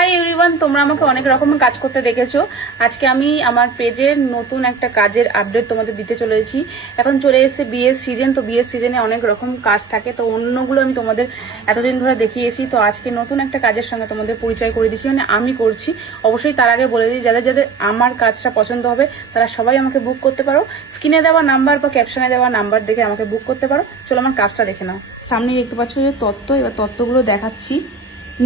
Hi everyone, তোমরা আমাকে অনেক রকমের কাজ করতে দেখেছো। আজকে আমি আমার পেজের নতুন একটা কাজের আপডেট তোমাদের দিতে চলেছি। এখন চলে এসেছে বিয়ের সিজন, তো বিয়ের সিজনে অনেক রকম কাজ থাকে, তো অন্যগুলো আমি তোমাদের এতদিন ধরে দেখিয়েছি। তো আজকে নতুন একটা কাজের সঙ্গে তোমাদের পরিচয় করে দিচ্ছি, মানে আমি করছি। অবশ্যই তার আগে বলে দিই, যাদের যাদের আমার কাজটা পছন্দ হবে তারা সবাই আমাকে বুক করতে পারো। স্ক্রিনে দেওয়া নাম্বার বা ক্যাপশনে দেওয়া নাম্বার দেখে আমাকে বুক করতে পারো। চলো আমার কাজটা দেখে নাও। সামনে দেখতে পাচ্ছ যে তত্ত্ব, এবার তত্ত্বগুলো দেখাচ্ছি।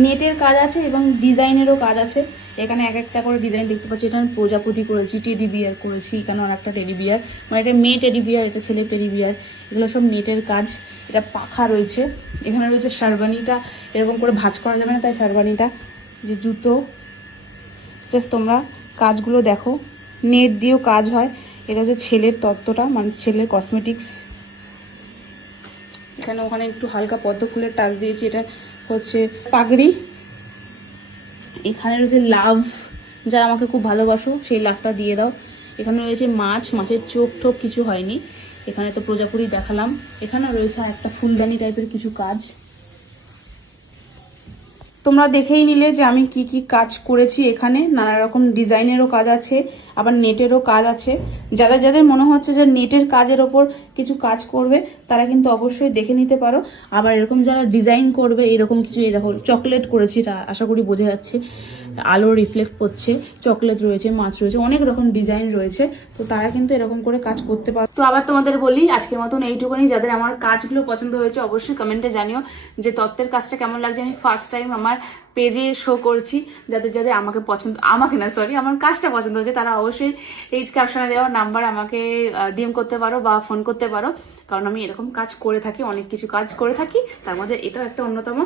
নেটের কাজ আছে এবং ডিজাইনেরও কাজ আছে। এখানে এক একটা করে ডিজাইন দেখতে পাচ্ছি। এখানে প্রজাপতি করেছি, টেডি বিয়ার করেছি, এখানে আর একটা টেডি বিয়ার, মানে এটা মেয়ে টেডি বিয়ার, এটা ছেলে টেডি বিয়ার। এগুলো সব নেটের কাজ। এটা পাখা রয়েছে, এখানে রয়েছে শারবানিটা, এরকম করে ভাঁজ করা যাবে না, তাই শারবানিটা। যে জুতো, জাস্ট তোমরা কাজগুলো দেখো, নেট দিয়েও কাজ হয়। এটা হচ্ছে ছেলের তত্ত্বটা, মানে ছেলের কসমেটিক্স। এখানে ওখানে একটু হালকা পদ্ম ফুলের টাচ দিয়েছি, এটা হচ্ছে পাগড়ি। এখানে রয়েছে লাভ, যারা আমাকে খুব ভালোবাসো সেই লাভটা দিয়ে দাও। এখানে রয়েছে মাছ, মাছের চোখ টোক কিছু হয়নি। এখানে তো প্রজাপতি দেখালাম। এখানে রয়েছে একটা ফুলদানি টাইপের কিছু কাজ। তোমরা দেখেই নিলে যে আমি কি কি কাজ করেছি। এখানে নানা রকম ডিজাইনেরও কাজ আছে, আবার নেটেরও কাজ আছে। যাদের যাদের মনে হচ্ছে যে নেটের কাজের ওপর কিছু কাজ করবে তারা কিন্তু অবশ্যই দেখে নিতে পারো। আবার এরকম যারা ডিজাইন করবে, এরকম কিছু, এই দেখো চকলেট করেছি, এটা আশা করি বোঝা যাচ্ছে, আলো রিফ্লেক্ট করছে। চকলেট রয়েছে, মাছ রয়েছে, অনেক রকম ডিজাইন রয়েছে, তো তারা কিন্তু এরকম করে কাজ করতে পারো। তো আবার তোমাদের বলি, আজকের মতন এইটুকুনি। যাদের আমার কাজগুলো পছন্দ হয়েছে অবশ্যই কমেন্টে জানিও যে তত্ত্বের কাজটা কেমন লাগছে। আমি ফার্স্ট টাইম আমার পেজে শো করছি। যাদের যাদের আমাকে পছন্দ, আমাকে না সরি, আমার কাজটা পছন্দ হয়েছে তারা অবশ্যই এই ক্যাপশনে দেওয়া নাম্বার আমাকে ডিএম করতে পারো বা ফোন করতে পারো, কারণ আমি এরকম কাজ করে থাকি, অনেক কিছু কাজ করে থাকি, তার মধ্যে এটাও একটা অন্যতম।